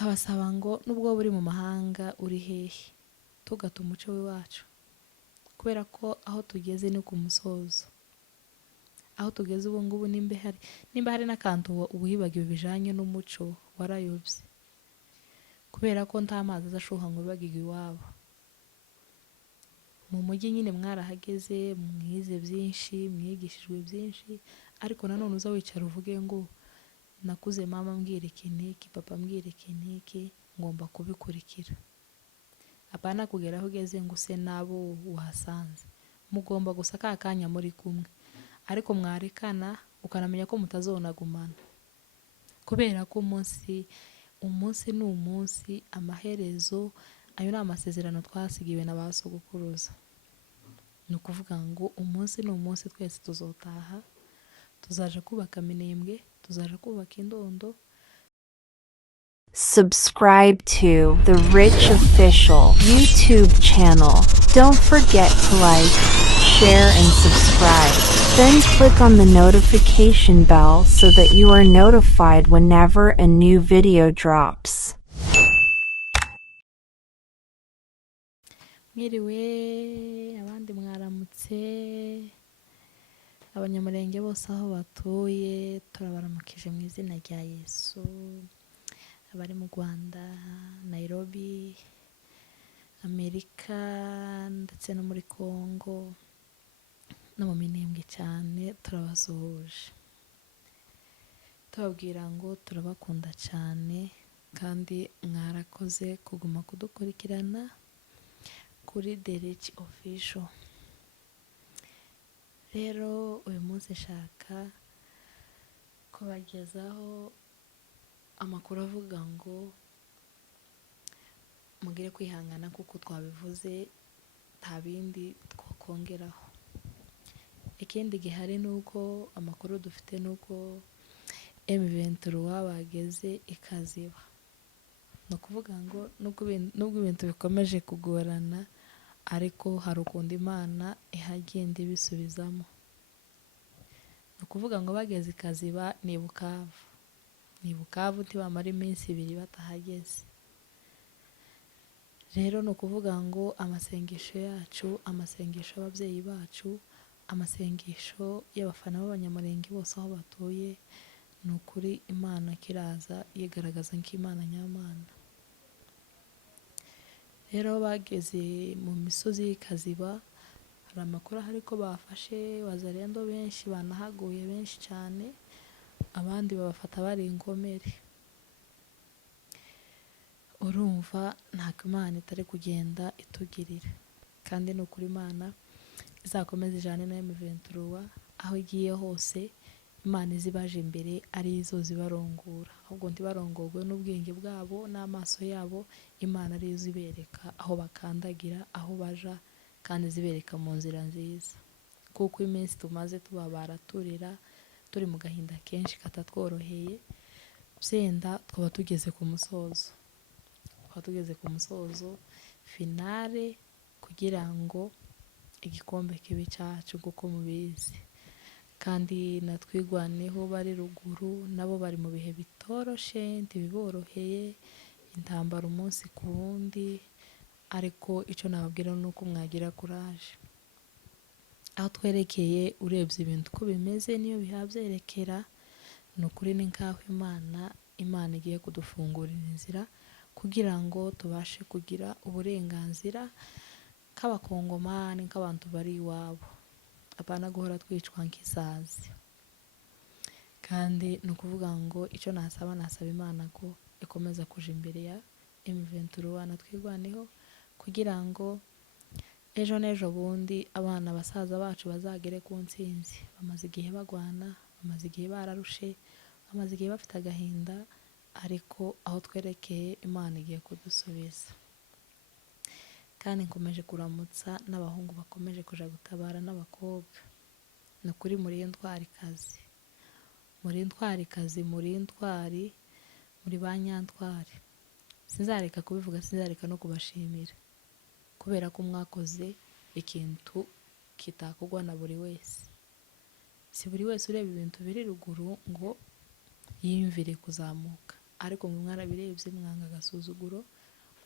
nkabasaba ngo nubwo buri mu mahanga uri hehe tugata umuco w'iwacu, kubera ko aho tugeze ni ku musozo. Aho tugeze ubu ngubu nimba hari n'akantu wibagiwe bijanye n'umuco warayobye, kubera ko nta mazi azashuha ngo bibagirwe iwabo. Mu mujyi nyine mwarahageze, mwize byinshi, mwigishijwe byinshi, ariko nanone uza wicara uvuge ngo nakuze mama mbwira iki n'iki, papa mbwira iki n'iki, ngomba kubikurikira. Apana kugera aho ugeze ngo use nabo wahasanze. Mugomba gusa ka kanya muri kumwe, ariko mwarekana ukanamenya ko mutazonagumana, kubera ko umunsi ni umunsi, amaherezo ayo ni amasezerano twasigiwe na ba sogokuruza. Ni ukuvuga ngo umunsi ni umunsi, twese tuzotaha, tuzaja kubaka Minembwe, tuzaja kubaka Indondo. Subscribe to the Rich Official YouTube channel. Don't forget to like, share and subscribe. Then click on the notification bell so that you are notified whenever a new video drops. Mwiriwe, abandi mwaramutse, abanyamurenge bose aho batuye turabaramukije mu izina rya Yesu. Abari mu Rwanda, Nairobi, Amerika ndetse no muri Congo no mu Minembwe cyane turabasuhuje, tubabwira ngo turabakunda cyane kandi mwarakoze kuguma kudukurikirana kuri The Rich Official. Rero uyu munsi nshaka kubagezaho amakuru avuga ngo mugire kwihangana kuko twabivuze, nta bindi twakongeraho. Ikindi gihari nuko amakuru dufite nuko M23 bageze ikaziba. No kuvuga ngo nubwo ibintu bikomeje kugorana, ariko hari ukundi Imana ihagenda ibisubizamo. No kuvuga ngo bageze ikaziba ni Bukavu ntibamara iminsi 2 batahageze. Rero no kuvuga ngo amasengesho yacu, amasengesho y'ababyeyi bacu, amasengesho y'abafana b'abanyamurenge bose aho batuye, ni ukuri Imana kiraza yigaragaza nk'Imana nyamana. Rero bageze mu misozi y'ikaziba, hari amakuru ahari ko bafashe wazalendo benshi, banahaguye benshi cyane, abandi babafata bari inkomere. Urumva ntabwo Imana itari kugenda itugirira, kandi ni ukuri Imana izakomeza ijane na M23 aho igiye hose. Imana izibaje imbere ari izo zibarongora, ahubwo ntibarongorwe n'ubwenge bwabo n'amaso yabo. Imana ari izibereka aho bakandagira, aho baja, kandi zibereka mu nzira nziza. Kuko iminsi tumaze tubabara turira, turi mu gahinda kenshi katatworoheye, byenda twaba tugeze ku musozo, finale, kugira ngo igikombe kibe cyacu kuko mubizi. Kandi natwigwaneho bari ruguru nabo bari mu bihe bitoroshe, ntibiboroheye, intambara umunsi ku wundi, ariko icyo nababwira ni uko mwagira courage. Aho twerekeye urebye ibintu uko bimeze niyo bihabyerekera, ni ukuri ni nkaho Imana igiye kudufungurira inzira kugira ngo tubashe kugira uburenganzira nk'abakongomani, nk'abantu bari iwabo, apana guhora twicwa nk'isazi. Kandi ni ukuvuga ngo icyo nasaba Imana ko ikomeza kuja imbere ya M23 natwigwaneho, kugira ngo ejo n'ejo bundi abana basaza bacu bazagere ku ntsinzi. Bamaze igihe bagwana, bamaze igihe bararushe, bamaze igihe bafite agahinda, ariko aho twerekeye Imana igiye kudusubiza. Kandi nkomeje kuramutsa n'abahungu bakomeje kuja gutabara n'abakobwa. Ni ukuri muri intwarikazi, muri intwari, muri ba nyantwari. Sinzareka kubivuga, sinzareka no kubashimira, kubera ko mwakoze ikintu kitakugwa na buri wese. Si buri wese ureba ibintu biri ruguru ngo yiyumvire kuzamuka. ariko mwe mwarabirebye mwanga agasuzuguro,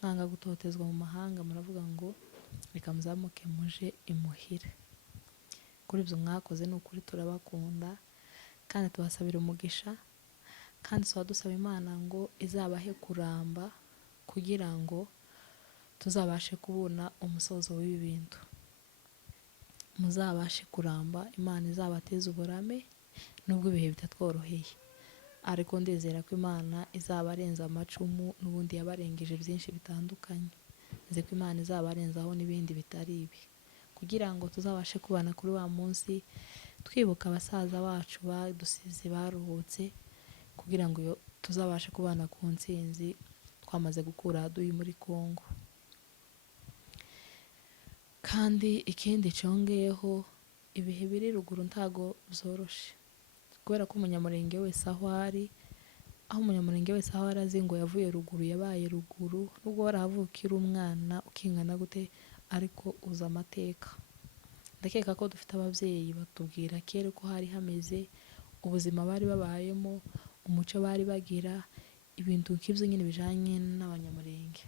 mwanga gutotezwa mu mahanga, muravuga ngo reka muzamuke muje imuhira. Kuri ibyo mwakoze ni ukuri turabakunda kandi tubasabira umugisha, kandi tuba dusaba Imana ngo izabahe kuramba kugira ngo tuzabashe kubona umusozo w'ibi bintu. Muzabashe kuramba, Imana izabateze uburame nubwo ibihe bitatworoheye, ariko ndizera ko Imana izabarenza amacumu n'ubundi yabarengeje byinshi bitandukanye. Nzi ko Imana izabarenzaho n'ibindi bitari ibi, kugira ngo tuzabashe kubana kuri wa munsi twibuka abasaza bacu badusize baruhutse, kugira ngo tuzabashe kubana ku ntsinzi twamaze gukura aduyi muri Kongo. Kandi ikindi congeyeho, ibihe biri ruguru ntago byoroshe, kubera ko umunyamurenge wese aho ari, umunyamurenge wese aho arazi ngo yavuye ruguru, yabaye ruguru, nubwo warahavukira umwana ukingana gute, ariko uzi amateka. Ndakeka ko dufite ababyeyi batubwira kera ko hari hameze, ubuzima bari babayemo, umuco bari bagira, ibintu nk'ibyo nyine bijanye n'abanyamurenge.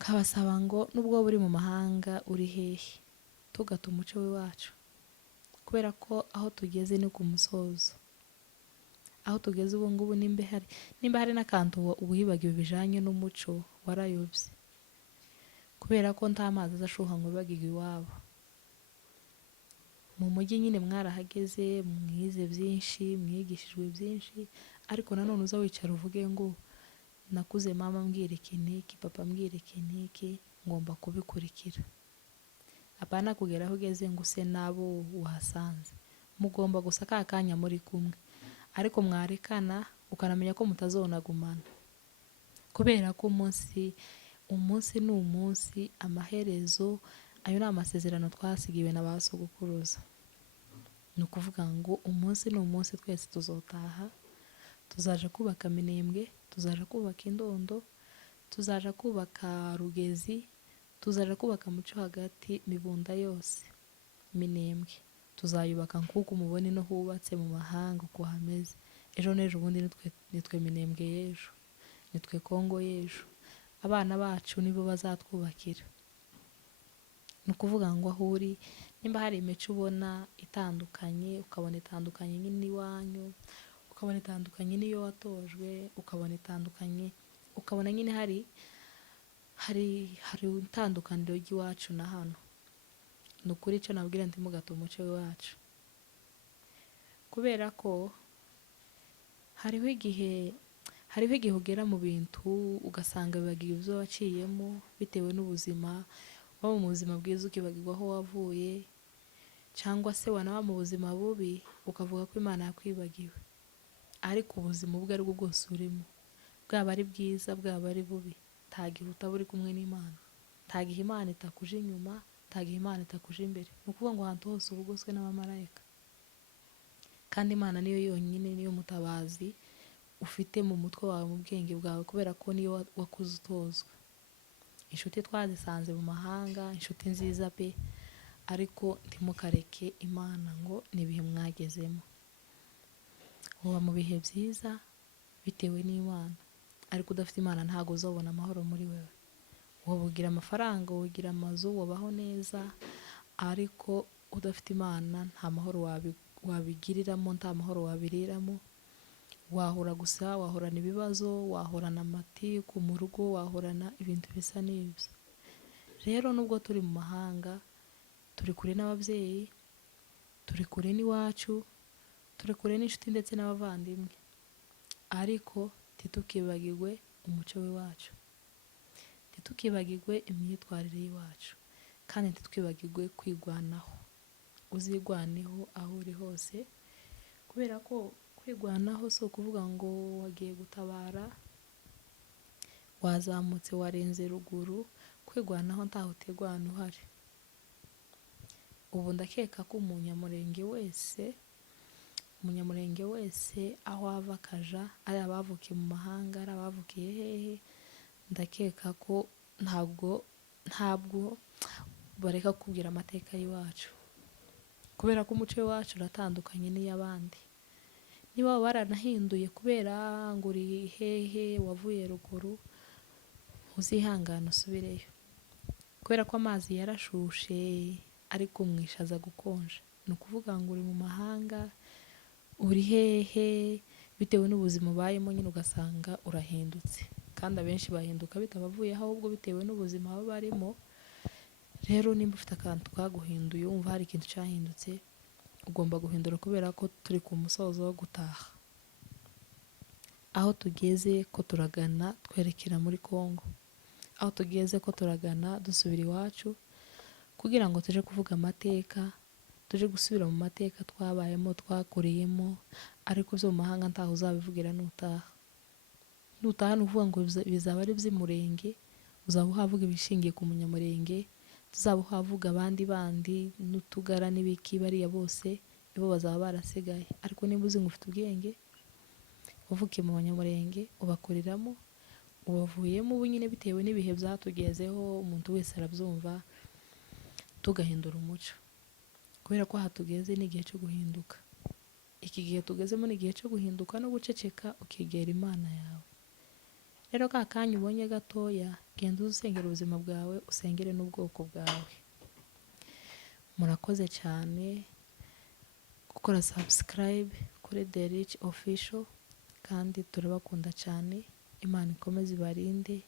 Kabasaba ngo nubwo buri mu mahanga uri hehe, tugata umuco wacu, kubera ko aho tugeze ni ku musozo. Aho tugeze ubu ngubu nimba hari n'akantu wibagiwe bijanye n'umuco, warayobye, kubera ko nta mazi azashuha ngo bibagirwe iwabo. Mu mujyi nyine mwarahageze, mwize byinshi, mwigishijwe byinshi, ariko nanone uza wicara uvuge ngo nakuze mama mbwira iki n'iki, papa mbwira iki n'iki, ngomba kubikurikira. Apana kugera aho ugeze ngo use nabo wahasanze. Mugomba gusa ka kanya muri kumwe, ariko mwarekana ukanamenya ko mutazonagumana, kubera ko umunsi ni umunsi, amaherezo ayo ni amasezerano twasigiwe na ba sogokuruza. Ni ukuvuga ngo umunsi ni umunsi, twese tuzotaha, tuzaja kubaka Minembwe, tuzaja kubaka Indondo, tuzaja kubaka Rugezi, tuzaja kubaka Muco hagati, Mibunda yose, Minembwe tuzayubaka nk'uko umubona ino hubatse mu mahanga uko hameze. Ejo n'ejo ubundi nitwe Minembwe y'ejo, nitwe Kongo y'ejo. Abana bacu nibo bazatwubakira. Ni ukuvuga ngo aho uri, nimba hari imico ubona itandukanye, ukabona itandukanye n'iwanyu, ukabona itandukanye n'iyo watojwe, ukabona itandukanye, ukabona nyine hari itandukaniro ry'iwacu na hano, ni ukuri icyo nabwira ndi mugata umuco wacu, kubera ko hariho igihe ugera mu bintu ugasanga bibagiwe ibyo waciyemo bitewe n'ubuzima. Waba mu buzima bwiza ukibagirwa aho wavuye, cyangwa se wanaba mu buzima bubi ukavuga ko Imana yakwibagiwe, ariko ubuzima ubwo ari bwo bwose urimo, bwaba ari bwiza bwaba ari bubi, nta gihe utaba uri kumwe n'Imana, nta gihe Imana itakuje inyuma, nta gihe Imana itakuje imbere. Ni ukuvuga ngo ahantu hose uba ugoswe n'abamarayika, kandi Imana niyo yonyine, niyo mutabazi ufite mu mutwe wawe, mu bwenge bwawe, kubera ko niyo wakuze utozwa. Inshuti twazisanze mu mahanga, inshuti nziza pe, ariko ntimukareke Imana ngo n'ibihe mwagezemo. Uba mu bihe byiza bitewe n'Imana, ariko udafite Imana ntabwo uzabona amahoro muri wewe. Wowe ugira amafaranga, ugira amazu, wabaho neza, ariko udafite Imana nta mahoro wabigiriramo, nta mahoro wabiriramo. Wahura gusa, wahorana ibibazo, wahorana amatiku mu rugo, wahorana ibintu bisa n'ibyo. Rero nubwo turi mu mahanga, turi kure n'ababyeyi, turi kure n'iwacu, turi kure n'inshuti ndetse n'abavandimwe, ariko ntitukibagirwe umuco w'iwacu, ntitukibagirwe imyitwarire y'iwacu, kandi ntitwibagirwe kwigwanaho. Uzigwaneho aho uri hose, kubera ko kwigwanaho si ukuvuga ngo wagiye gutabara, wazamutse warenze ruguru. Kwigwanaho ntaho utegwana uhari. Ubu ndakeka ko umunyamurenge wese aho ava akaja, ari abavukiye mu mahanga, ari abavukiye hehe, ndakeka ko ntabwo bareka kubwira amateka y'iwacu, kubera ko umuco w'iwacu uratandukanye n'iy'abandi. niba waba waranahinduye kubera ngo uri hehe wavuye ruguru, uzihangana usubireyo, kubera ko amazi yarashushe ariko umwishaza gukonja. Ni ukuvuga ngo uri mu mahanga, uri hehe, bitewe n'ubuzima ubayemo nyine ugasanga urahindutse, kandi abenshi bahinduka bitabavuyeho ahubwo bitewe n'ubuzima baba barimo. Rero nimba ufite akantu kaguhinduye, wumva hari ikintu cyahindutse, ugomba guhindura, kubera ko turi ku musozo wo gutaha. Aho tugeze ko turagana twerekera muri Kongo, aho tugeze ko turagana dusubira iwacu, kugira ngo tuje kuvuga amateka, tuje gusubira mu mateka twabayemo, twakoreyemo. Ariko byo mu mahanga ntaho uzabivugira nutaha. Nutaha ni ukuvuga ngo bizaba ari iby'umurenge, uzaba uhavuga ibishingiye ku munyamurenge, tuzaba uhavuga abandi n'utugara n'ibiki, bariya bose ibo bazaba barasigaye. Ariko niba uzi ngo ufite ubwenge, uvukiye mu banyamurenge, ubakoreramo, ubavuyemo ubu nyine bitewe n'ibihe byatugezeho, umuntu wese arabyumva, tugahindura umuco, kubera ko aha tugeze ni igihe cyo guhinduka. Iki gihe tugezemo ni igihe cyo guhinduka no guceceka, ukegera Imana yawe. Rero ka kanya ubonye gatoya, genda usengera ubuzima bwawe, usengere n'ubwoko bwawe. Murakoze cyane gukora subscribe kuri The Rich Official, kandi turabakunda cyane. Imana ikomeze ibarinde.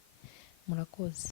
Murakoze.